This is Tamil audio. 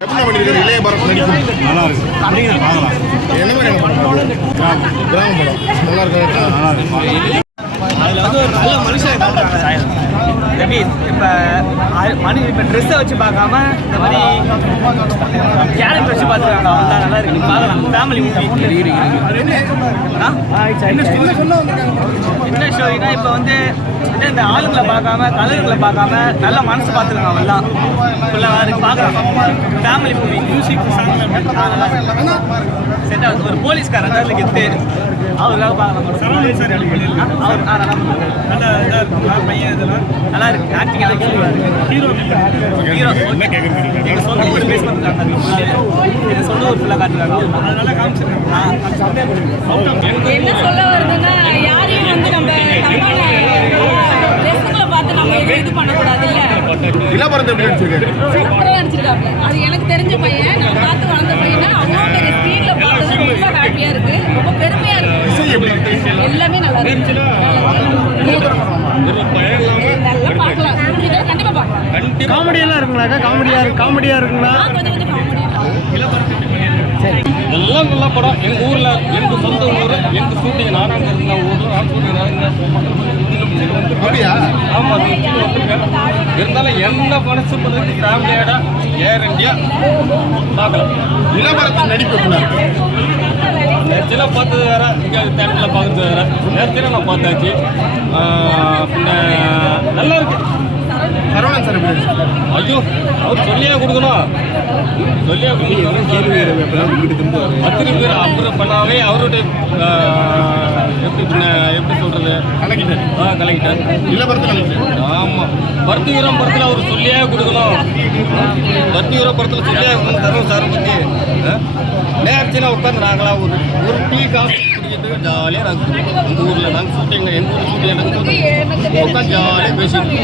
இளைய பரத் நடிப்பு நல்லா இருக்கு. பார்க்கலாம். என்ன மாதிரி படம் கிராம படம் நல்லா இருக்கு? நல்லா இருக்கு. அதில் வந்து ஒரு நல்ல மனுஷன் காட்டுறாங்க எப்படி இப்போ மனு இப்போ ட்ரெஸ்ஸை வச்சு பார்க்காம இந்த மாதிரி கேரக்டர் வச்சு பார்த்துருக்காங்க நல்லா இருக்கு. நீங்க பார்க்கலாம். ஃபேமிலி மூவி என்ன ஸ்டோரினா இப்போ வந்து இந்த ஆளுங்களை பார்க்காம கலர்களை பார்க்காம நல்ல மனசு பார்த்துருக்காங்க அவெல்லாம் ஃபுல்லாக பார்க்கலாம் ஃபேமிலி மூவி மியூசிக் சாங் நல்லா செட் ஒரு போலீஸ்காரன் அதில் கெத்து அவருக்காக பார்க்கலாம் அவர் நல்லா இதாக இருக்கும் பையன் இதெல்லாம். நல்லா இருக்கு. ஆக்டிங் எல்லாம் சூப்பராக இருக்கு. ஹீரோ ஹீரோ சொந்த ஊர் பேஸ் எங்க சொந்த ஊர் ஃபுல்லாக காட்டுறாங்க. அதனால காமிச்சிருக்காங்க. என்ன சொல்ல வருதுன்னா யாரையும் வந்து நம்ம தப்பான ட்ரெஸ்ஸுங்களை பார்த்து நம்ம எதுவும் இது பண்ணக்கூடாது இல்ல? இளைய பரத் எப்படி நடிச்சிருக்காரு சூப்பராக நடிச்சிருக்காப்ல. அது எனக்கு தெரிஞ்ச பையன். நான் பார்த்து வளர்ந்த பையனா அவ்வளோ பெரிய ஸ்க்ரீனில் பார்த்தது ரொம்ப ஹாப்பியாக இருக்கு ரொம்ப பெருமையாக இசை எப்படி இருக்கு இருக்கு எல்லாமே நல்லா இருக்கு நல்லா பார்க்கலாம் முடிஞ்சா கண்டிப்பாக பார்க்கலாம் காமெடியெல்லாம் இருக்குங்களாக்கா காமெடியா காமெடியா இருக்குங்களா? எல்லாம் நல்ல படம். எங்கள் ஊரில் எனக்கு சொந்த ஊர் ஷூட்டிங் நானாக இருந்த ஊர் அப்படியா? ஆமாம் இருந்தாலும் எந்த மனசு பண்ணுறது ஃபேமிலியோட ஏர் இந்தியா பார்க்கலாம் பரத் நடிப்பு நேரத்தில் பார்த்தது வேற இங்கே வேற நேரத்தில் நான் பார்த்தாச்சு. நல்லா இருக்கு. சரவணன் சார் ஐயோ அவர் சொல்லியே கொடுக்கணும். சொல்லியே கொடுக்கணும். பத்திரி பேர் அப்புறம் பண்ணாவே அவருடைய எப்படி பின்ன எப்படி சொல்றது? கலக்கிட்டார் ஆ கலெக்டர். இளைய பரத் நடிச்சிருக்காரு ஆமாம் பருத்திவீரம் படத்தில் அவர் சொல்லியே கொடுக்கணும். பருத்திவீரம் படத்தில் சொல்லியே கொடுக்கணும். தருண் சாரை பற்றி நேரத்தில் உட்காந்து நாங்களாம் ஒரு ஒரு டீ காஃபி குடிக்கிறதுக்கு ஜாலியாக நாங்கள் எங்கள் ஊரில் நாங்கள் ஷூட்டிங் எங்கள் ஊர் ஷூட்டிங் நடக்கும்போது உட்காந்து ஜாலியாக பேசிட்டு